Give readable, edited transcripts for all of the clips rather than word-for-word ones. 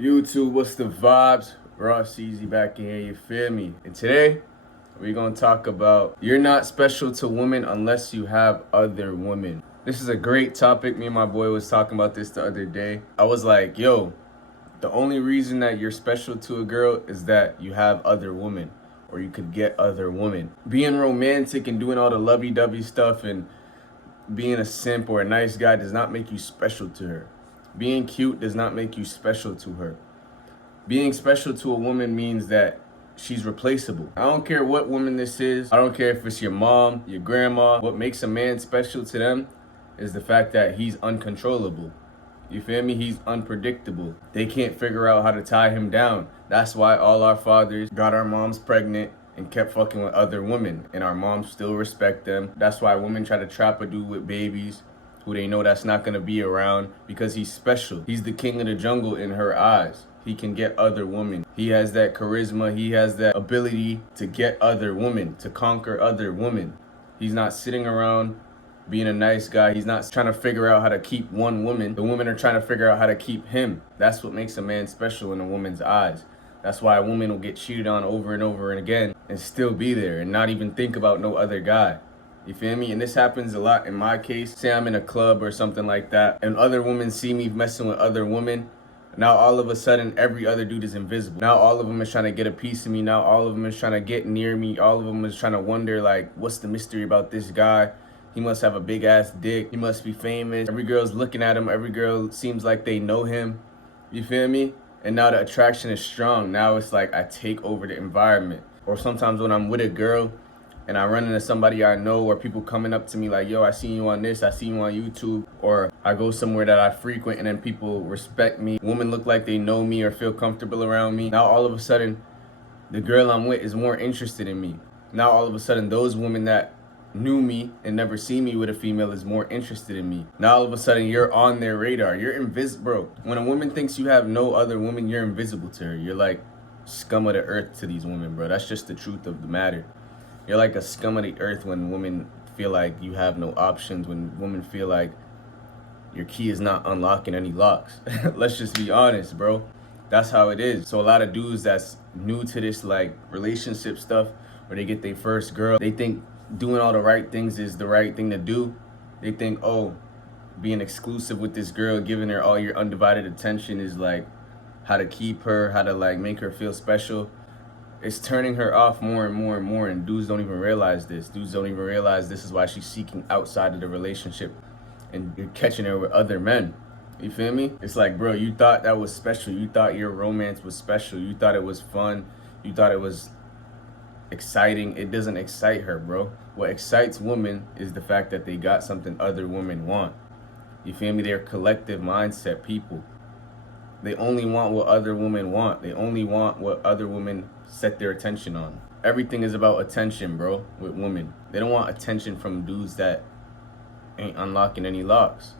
YouTube, what's the vibes? Ross Easy back in here, you feel me? And today, we're gonna talk about you're not special to women unless you have other women. This is a great topic. Me and my boy was talking about this the other day. I was like, yo, the only reason that you're special to a girl is that you have other women or you could get other women. Being romantic and doing all the lovey-dovey stuff and being a simp or a nice guy does not make you special to her. Being cute does not make you special to her. Being special to a woman means that she's replaceable. I don't care what woman this is. I don't care if it's your mom, your grandma. What makes a man special to them is the fact that he's uncontrollable. You feel me? He's unpredictable. They can't figure out how to tie him down. That's why all our fathers got our moms pregnant and kept fucking with other women, and our moms still respect them. That's why women try to trap a dude with babies who they know that's not gonna be around, because he's special. He's the king of the jungle in her eyes. He can get other women. He has that charisma. He has that ability to get other women, to conquer other women. He's not sitting around being a nice guy. He's not trying to figure out how to keep one woman. The women are trying to figure out how to keep him. That's what makes a man special in a woman's eyes. That's why a woman will get cheated on over and over and again and still be there and not even think about no other guy. You feel me? And this happens a lot in my case. Say I'm in a club or something like that and other women see me messing with other women. Now all of a sudden every other dude is invisible. Now all of them is trying to get a piece of me. Now all of them is trying to get near me. All of them is trying to wonder, like, what's the mystery about this guy? He must have a big ass dick. He must be famous. Every girl's looking at him. Every girl seems like they know him. You feel me? And now the attraction is strong. Now it's like I take over the environment. Or sometimes when I'm with a girl and I run into somebody I know, or people coming up to me like, yo, I seen you on this, I seen you on YouTube, or I go somewhere that I frequent and then people respect me. Women look like they know me or feel comfortable around me. Now all of a sudden, the girl I'm with is more interested in me. Now all of a sudden, those women that knew me and never seen me with a female is more interested in me. Now all of a sudden you're on their radar. You're invisible, bro. When a woman thinks you have no other woman, you're invisible to her. You're like scum of the earth to these women, bro. That's just the truth of the matter. You're like a scum of the earth when women feel like you have no options, when women feel like your key is not unlocking any locks. Let's just be honest, bro. That's how it is. So a lot of dudes that's new to this like relationship stuff, where they get their first girl, they think doing all the right things is the right thing to do. They think, oh, being exclusive with this girl, giving her all your undivided attention is like how to keep her, how to like make her feel special. It's turning her off more and more and more, and dudes don't even realize this. Dudes don't even realize this is why she's seeking outside of the relationship and you're catching her with other men. You feel me? It's like, bro, you thought that was special. You thought your romance was special. You thought it was fun. You thought it was exciting. It doesn't excite her, bro. What excites women is the fact that they got something other women want. You feel me? They're collective mindset people. They only want what other women want. They only want what other women set their attention on. Everything is about attention, bro, with women. They don't want attention from dudes that ain't unlocking any locks,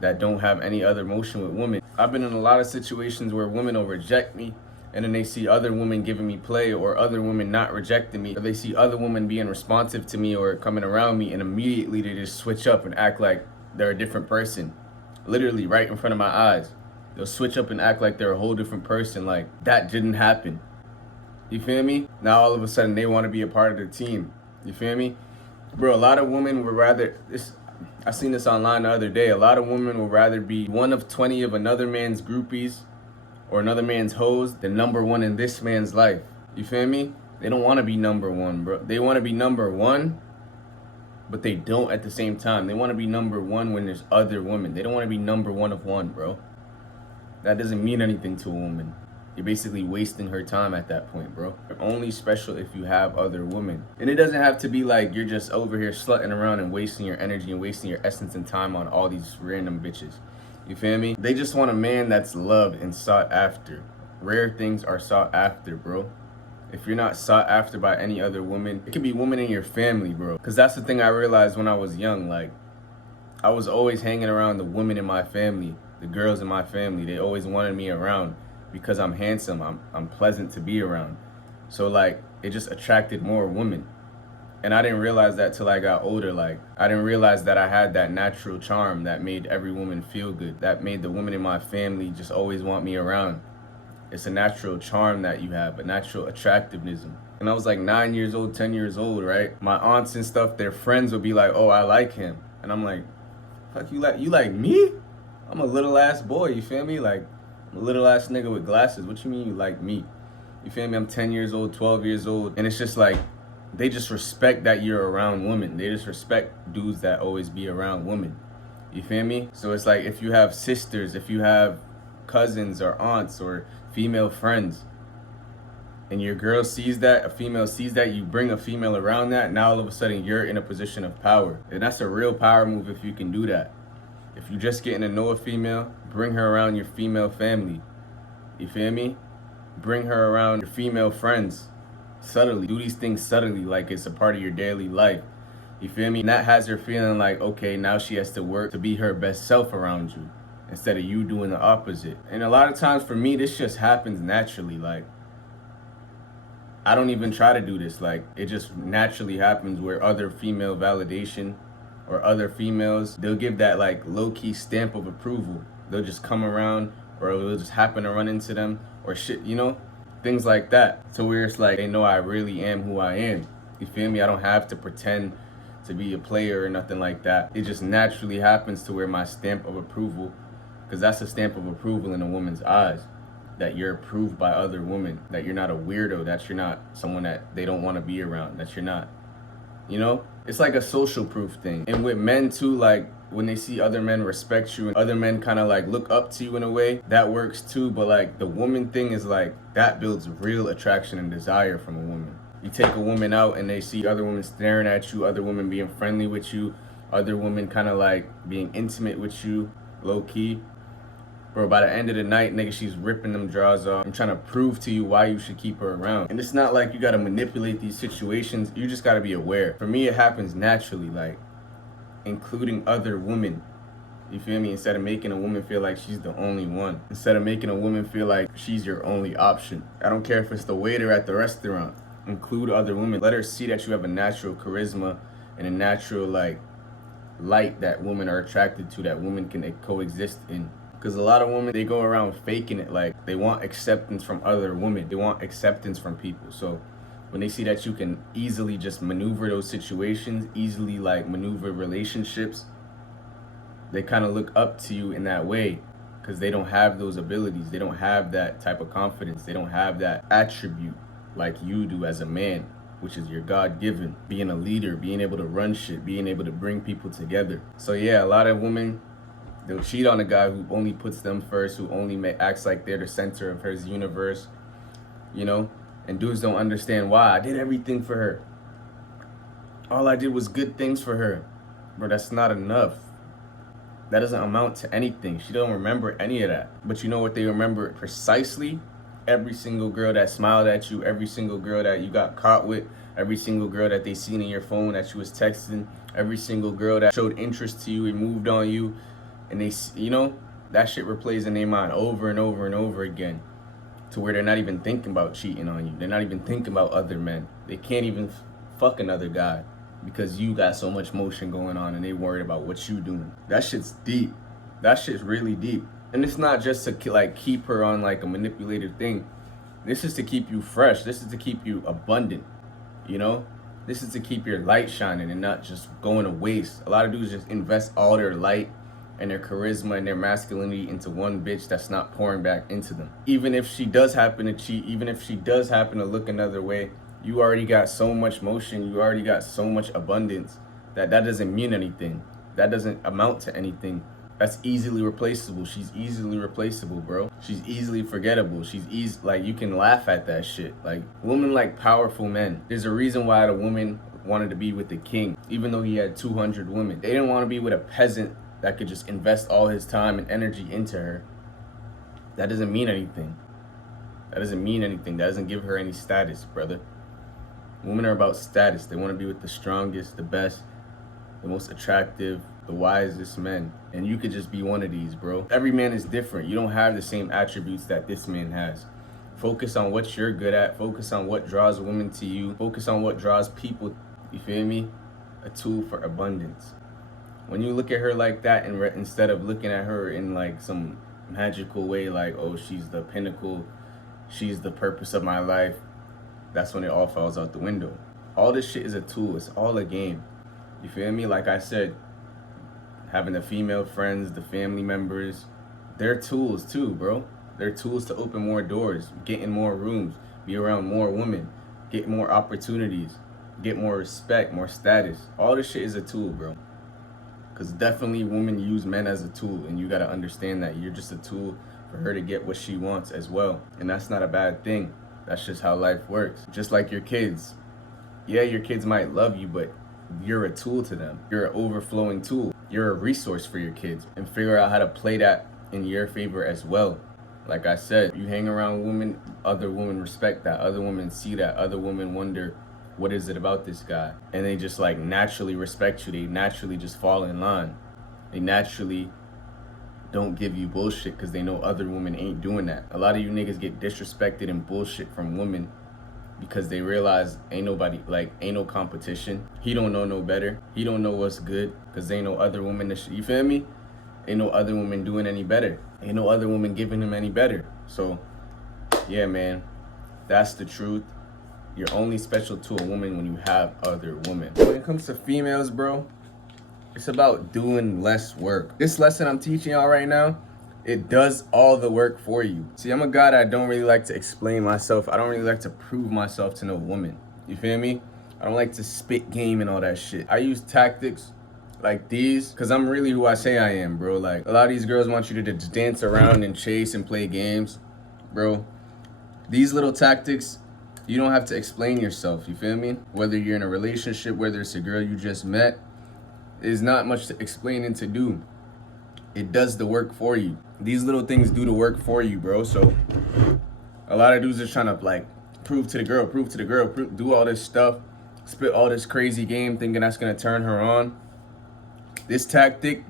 that don't have any other motion with women. I've been in a lot of situations where women will reject me, and then they see other women giving me play, or other women not rejecting me, or they see other women being responsive to me or coming around me, and immediately they just switch up and act like they're a different person. Literally right in front of my eyes. They'll switch up and act like they're a whole different person, like that didn't happen. You feel me? Now all of a sudden they want to be a part of the team. You feel me? Bro, a lot of women would rather, I seen this online the other day, a lot of women would rather be one of 20 of another man's groupies or another man's hoes than number one in this man's life. You feel me? They don't want to be number one, bro. They want to be number one, but they don't at the same time. They want to be number one when there's other women. They don't want to be number one of one, bro. That doesn't mean anything to a woman. You're basically wasting her time at that point, bro. You're only special if you have other women. And it doesn't have to be like you're just over here slutting around and wasting your energy and wasting your essence and time on all these random bitches. You feel me? They just want a man that's loved and sought after. Rare things are sought after, bro. If you're not sought after by any other woman, it could be women in your family, bro. Because that's the thing I realized when I was young. Like, I was always hanging around the women in my family, the girls in my family. They always wanted me around because I'm handsome, I'm pleasant to be around. So like, it just attracted more women. And I didn't realize that till I got older. Like, I didn't realize that I had that natural charm that made every woman feel good, that made the women in my family just always want me around. It's a natural charm that you have, a natural attractiveness. And I was like 9 years old, 10 years old, right? My aunts and stuff, their friends would be like, oh, I like him. And I'm like, fuck, you like me? I'm a little ass boy, you feel me? Like, I'm a little ass nigga with glasses. What you mean you like me? You feel me? I'm 10 years old, 12 years old. And it's just like, they just respect that you're around women. They just respect dudes that always be around women. You feel me? So it's like, if you have sisters, if you have cousins or aunts or female friends, and your girl sees that, a female sees that, you bring a female around that, now all of a sudden you're in a position of power. And that's a real power move if you can do that. If you're just getting to know a female, bring her around your female family. You feel me? Bring her around your female friends. Subtly. Do these things subtly, like it's a part of your daily life. You feel me? And that has her feeling like, okay, now she has to work to be her best self around you, instead of you doing the opposite. And a lot of times for me, this just happens naturally. Like, I don't even try to do this. Like, it just naturally happens where other female validation or other females, they'll give that like low-key stamp of approval. They'll just come around, or it'll just happen to run into them or shit, you know? Things like that. So where it's like, they know I really am who I am. You feel me? I don't have to pretend to be a player or nothing like that. It just naturally happens to where my stamp of approval, because that's a stamp of approval in a woman's eyes, that you're approved by other women, that you're not a weirdo, that you're not someone that they don't want to be around, that you're not, you know? It's like a social proof thing. And with men too, like when they see other men respect you and other men kind of like look up to you in a way, that works too. But like the woman thing is like, that builds real attraction and desire from a woman. You take a woman out and they see other women staring at you, other women being friendly with you, other women kind of like being intimate with you, low key. Bro, by the end of the night, nigga, she's ripping them drawers off and trying to prove to you why you should keep her around. And it's not like you gotta manipulate these situations. You just gotta be aware. For me, it happens naturally, like including other women. You feel me? Instead of making a woman feel like she's the only one. Instead of making a woman feel like she's your only option. I don't care if it's the waiter at the restaurant. Include other women. Let her see that you have a natural charisma and a natural like light that women are attracted to, that women can coexist in. Because a lot of women, they go around faking it. Like, they want acceptance from other women. They want acceptance from people. So when they see that you can easily just maneuver those situations, easily like maneuver relationships, they kind of look up to you in that way, because they don't have those abilities. They don't have that type of confidence. They don't have that attribute like you do as a man, which is your God-given. Being a leader, being able to run shit, being able to bring people together. So yeah, a lot of women, they'll cheat on a guy who only puts them first, who only acts like they're the center of his universe, you know? And dudes don't understand why. I did everything for her. All I did was good things for her. Bro, that's not enough. That doesn't amount to anything. She don't remember any of that. But you know what they remember precisely? Every single girl that smiled at you, every single girl that you got caught with, every single girl that they seen in your phone that you was texting, every single girl that showed interest to you and moved on you. And they, you know, that shit replays in their mind over and over and over again, to where they're not even thinking about cheating on you. They're not even thinking about other men. They can't even fuck another guy because you got so much motion going on and they worried about what you doing. That shit's deep. That shit's really deep. And it's not just to like keep her on like a manipulative thing. This is to keep you fresh. This is to keep you abundant, you know? This is to keep your light shining and not just going to waste. A lot of dudes just invest all their light and their charisma and their masculinity into one bitch that's not pouring back into them. Even if she does happen to cheat, even if she does happen to look another way, you already got so much motion, you already got so much abundance that doesn't mean anything. That doesn't amount to anything. That's easily replaceable. She's easily replaceable, bro. She's easily forgettable. She's like, you can laugh at that shit. Like, women like powerful men. There's a reason why the woman wanted to be with the king, even though he had 200 women. They didn't want to be with a peasant that could just invest all his time and energy into her. That doesn't mean anything. That doesn't mean anything. That doesn't give her any status, brother. Women are about status. They want to be with the strongest, the best, the most attractive, the wisest men. And you could just be one of these, bro. Every man is different. You don't have the same attributes that this man has. Focus on what you're good at. Focus on what draws women to you. Focus on what draws people. You feel me? A tool for abundance. When you look at her like that, and instead of looking at her in like some magical way, like, oh, she's the pinnacle she's the purpose of my life, that's when it all falls out the window. All this shit is a tool. It's all a game. You feel me? Like I said, having the female friends, the family members, they're tools too, bro. They're tools to open more doors, get in more rooms, be around more women, get more opportunities, get more respect, more status. All this shit is a tool, bro. Because definitely women use men as a tool, and you got to understand that you're just a tool for her to get what she wants as well. And that's not a bad thing. That's just how life works. Just like your kids. Yeah, your kids might love you, but you're a tool to them. You're an overflowing tool. You're a resource for your kids. And figure out how to play that in your favor as well. Like I said, you hang around women, other women respect that. Other women see that. Other women wonder, what is it about this guy? And they just like naturally respect you. They naturally just fall in line. They naturally don't give you bullshit because they know other women ain't doing that. A lot of you niggas get disrespected and bullshit from women because they realize ain't nobody, like, ain't no competition. He don't know no better. He don't know what's good because ain't no other woman that you feel me? Ain't no other woman doing any better. Ain't no other woman giving him any better. So yeah, man, that's the truth. You're only special to a woman when you have other women. When it comes to females, bro, it's about doing less work. This lesson I'm teaching y'all right now, it does all the work for you. See, I'm a guy that don't really like to explain myself. I don't really like to prove myself to no woman. You feel me? I don't like to spit game and all that shit. I use tactics like these because I'm really who I say I am, bro. Like, a lot of these girls want you to just dance around and chase and play games. Bro, these little tactics, you don't have to explain yourself, you feel me? Whether you're in a relationship, whether it's a girl you just met, there's not much to explain and to do. It does the work for you. These little things do the work for you, bro. So a lot of dudes are trying to like prove to the girl, do all this stuff, spit all this crazy game thinking that's gonna turn her on. This tactic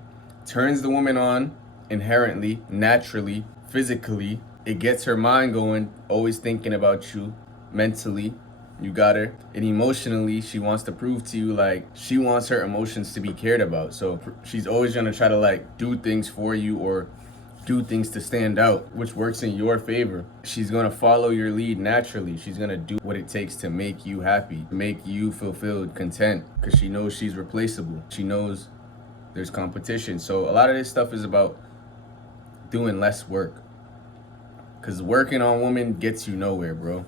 turns the woman on inherently, naturally, physically. It gets her mind going, always thinking about you. Mentally, you got her. And emotionally, she wants to prove to you, like, she wants her emotions to be cared about. So she's always gonna try to like do things for you or do things to stand out, which works in your favor. She's gonna follow your lead naturally. She's gonna do what it takes to make you happy, make you fulfilled, content, because she knows she's replaceable. She knows there's competition. So a lot of this stuff is about doing less work, because working on women gets you nowhere, bro.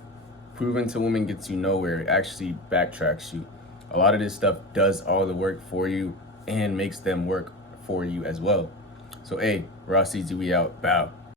Proving to women gets you nowhere. It actually backtracks you. A lot of this stuff does all the work for you and makes them work for you as well. So hey, Ross Easy, we out. Bow.